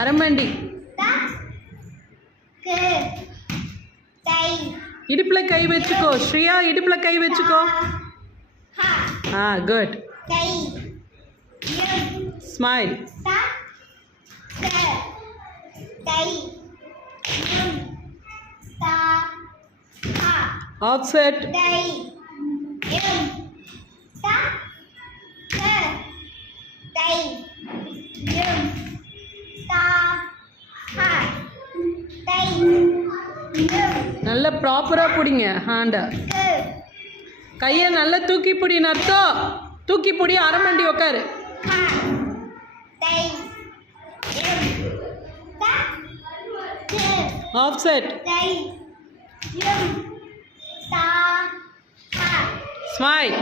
அரமண்டி. இடுப்புல கை வச்சுக்கோ ஸ்ரீயா, இடுப்புல கை வச்சுக்கோ. குட். ஸ்மைல். ஆஃப்செட். நல்ல ப்ராப்பரா பிடிங்க ஹேண்டை. கையை நல்லா தூக்கி பிடி நர்த்தோ. தூக்கி பிடி, அரமண்டி உட்காரு. ஆஃப்செட். ஸ்மைல்.